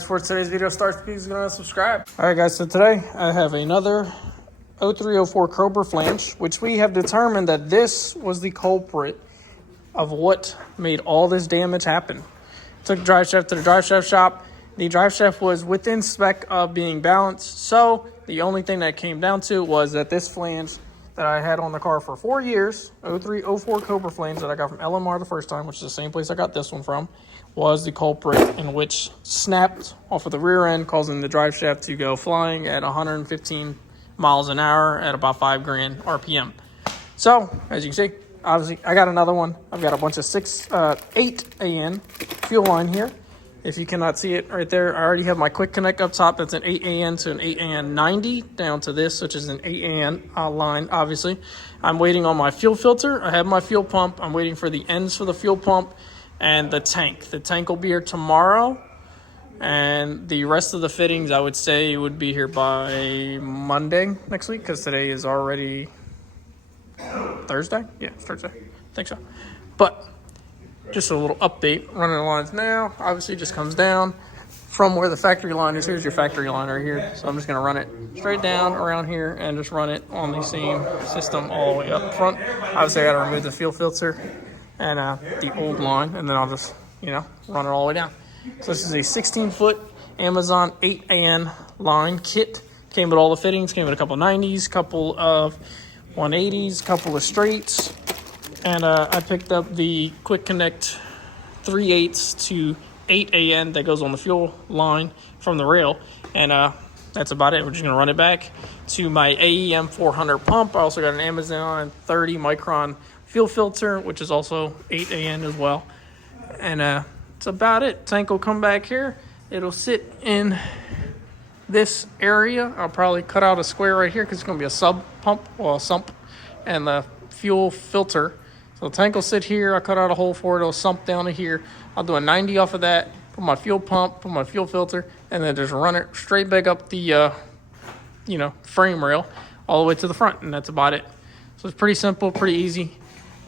For today's video, please go and subscribe. All right, guys. So today I have another 0304 Cobra flange, which we have determined that this was the culprit of what made all this damage happen. Took the drive shaft to the drive shaft shop. The drive shaft was within spec of being balanced, so the only thing that came down to was that this flange that I had on the car for 4 years, 0304 Cobra flange that I got from LMR the first time, which is the same place I got this one from, was the culprit, in which snapped off of the rear end, causing the drive shaft to go flying at 115 miles an hour at about 5 grand RPM. So, as you can see, obviously, I got another one. I've got a bunch of 8 AN fuel line here. If you cannot see it right there, I already have my quick connect up top. That's an 8 AN to an 8 AN 90 down to this, which is an 8 AN line, obviously. I'm waiting on my fuel filter. I have my fuel pump. I'm waiting for the ends for the fuel pump and the tank. The tank will be here tomorrow. And the rest of the fittings, I would say, would be here by Monday next week, because today is already Thursday. Yeah, it's Thursday. I think so. But just a little update. Running the lines now. Obviously, it just comes down from where the factory line is. Here's your factory line right here. So I'm just going to run it straight down around here and just run it on the same system all the way up front. Obviously, I got to remove the fuel filter and the old line, and then I'll just, run it all the way down. So this is a 16-foot Amazon 8 AN line kit. Came with all the fittings. Came with a couple of 90s, couple of 180s, couple of straights. And I picked up the Quick Connect 3/8 to 8 AN that goes on the fuel line from the rail. And that's about it. We're just going to run it back to my AEM 400 pump. I also got an Amazon 30 micron fuel filter, which is also 8 AN as well. And that's about it. Tank will come back here. It'll sit in this area. I'll probably cut out a square right here because it's going to be a sub pump or a sump, and the fuel filter. So the tank will sit here. I'll cut out a hole for it. It'll sump down to here. I'll do a 90 off of that, put my fuel pump, put my fuel filter, and then just run it straight back up the, frame rail all the way to the front, and that's about it. So it's pretty simple, pretty easy.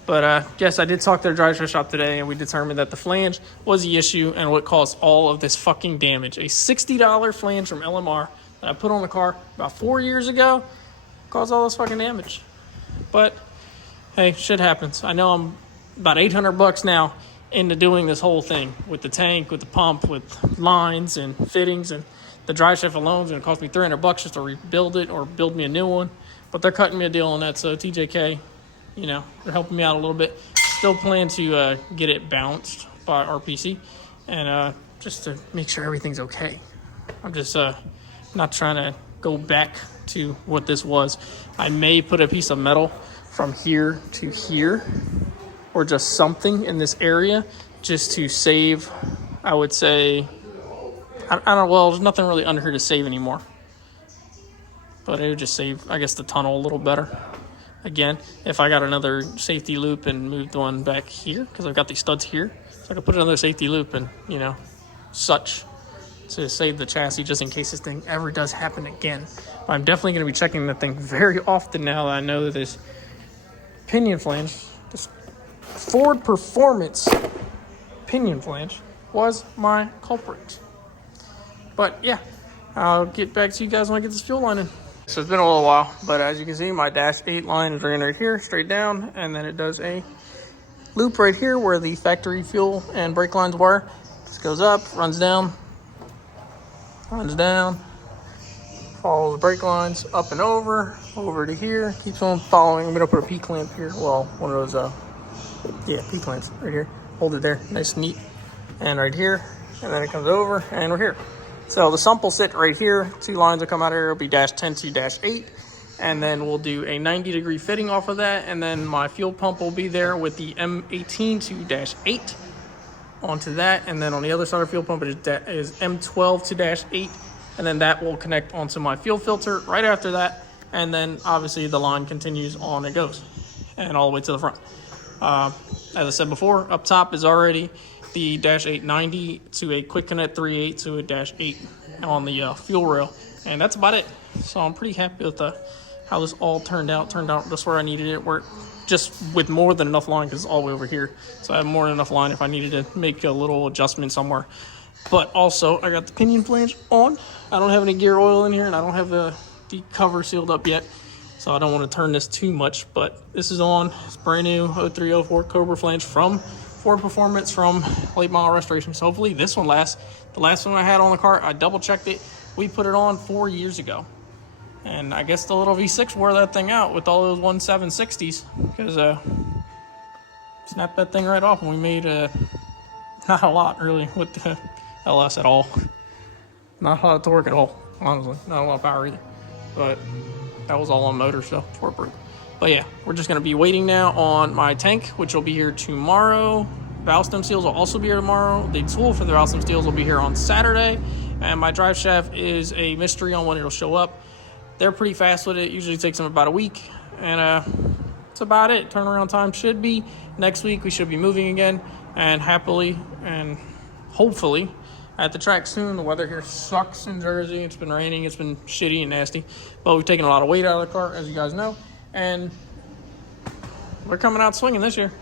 But yes, I did talk to the drive shaft shop today, and we determined that the flange was the issue and what caused all of this fucking damage. A $60 flange from LMR that I put on the car about 4 years ago caused all this fucking damage. But hey, shit happens. I know I'm about $800 now into doing this whole thing with the tank, with the pump, with lines and fittings, and the drive shaft alone is going to cost me $300 just to rebuild it or build me a new one. But they're cutting me a deal on that, so TJK, they're helping me out a little bit. Still plan to get it bounced by RPC, and just to make sure everything's okay. I'm just not trying to go back to what this was. I may put a piece of metal from here to here, or just something in this area, just to save, I would say, I don't know, well, there's nothing really under here to save anymore. But it would just save, I guess, the tunnel a little better. Again, if I got another safety loop and moved one back here, because I've got these studs here, so I could put another safety loop and, such, to save the chassis just in case this thing ever does happen again. But I'm definitely going to be checking that thing very often now that I know that this pinion flange, this Ford Performance pinion flange, was my culprit. But yeah, I'll get back to you guys when I get this fuel line in. So it's been a little while, but as you can see, my dash 8 line is running right here, straight down, and then it does a loop right here where the factory fuel and brake lines were. Just goes up, runs down, follows the brake lines up and over to here, keeps on following. I'm gonna put a P-clamp here. Well, one of those, P-clamps right here. Hold it there, nice and neat. And right here, and then it comes over, and we're here. So the sump will sit right here. 2 lines will come out of here. It'll be dash 10 to dash 8. And then we'll do a 90-degree fitting off of that. And then my fuel pump will be there with the M18 to dash 8 onto that. And then on the other side of the fuel pump is M12 to dash 8. And then that will connect onto my fuel filter right after that. And then obviously the line continues on and goes, and all the way to the front. As I said before, up top is already the dash 890 to a Quick Connect 3/8 to a dash 8 on the fuel rail, and that's about it. So I'm pretty happy with how this all turned out just where I needed it, where just with more than enough line, because it's all the way over here. So I have more than enough line if I needed to make a little adjustment somewhere. But also, I got the pinion flange on. I don't have any gear oil in here, and I don't have the cover sealed up yet. So I don't want to turn this too much, but this is on. It's brand new 0304 Cobra flange from Ford Performance from Late Model Restoration. So hopefully this one lasts. The last one I had on the car, I double checked it. We put it on 4 years ago. And I guess the little V6 wore that thing out with all those 1760s, because snapped that thing right off, and we made not a lot really with the LS at all. Not a lot of torque at all, honestly. Not a lot of power either. But that was all on motor stuff before it broke. But yeah, we're just going to be waiting now on my tank, which will be here tomorrow. Valve stem seals will also be here tomorrow. The tool for the valve stem seals will be here on Saturday. And my drive shaft is a mystery on when it'll show up. They're pretty fast with it. Usually takes them about a week. And that's about it. Turnaround time should be next week. We should be moving again. And happily and hopefully at the track soon. The weather here sucks in Jersey. It's been raining. It's been shitty and nasty. But we've taken a lot of weight out of the car, as you guys know. And we're coming out swinging this year.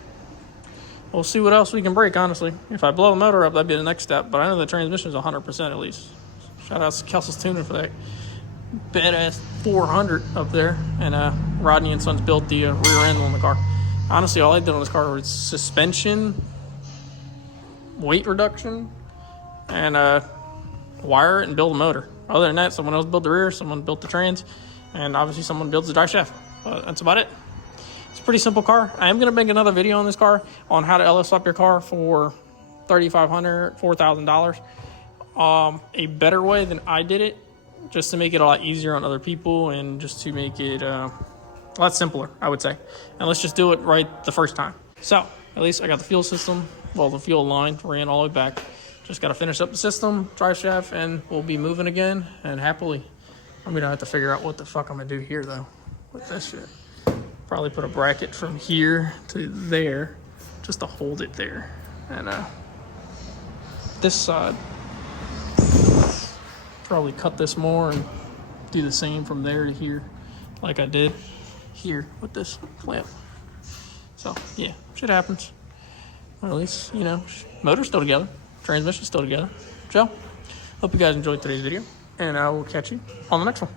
We'll see what else we can break, honestly. If I blow the motor up, that'd be the next step. But I know the transmission is 100% at least. Shout out to Kelsos Tuning for that badass 400 up there. And Rodney and Sons built the rear end on the car. Honestly, all I did on this car was suspension, weight reduction, and wire it and build a motor. Other than that, someone else built the rear, someone built the trans, and obviously someone builds the drive shaft. But that's about it. It's a pretty simple car. I am going to make another video on this car on how to LS swap your car for $3,500, $4,000. A better way than I did it, just to make it a lot easier on other people and just to make it a lot simpler, I would say. And let's just do it right the first time. So, at least I got the fuel system, well, the fuel line ran all the way back. Just got to finish up the system, drive shaft, and we'll be moving again, and happily. I'm going to have to figure out what the fuck I'm going to do here, though, with this shit. Probably put a bracket from here to there, just to hold it there. And this side, probably cut this more and do the same from there to here, like I did here with this clamp. So, yeah, shit happens. Or at least, you know, motor's still together. Transmission's still together. So, hope you guys enjoyed today's video, and I will catch you on the next one.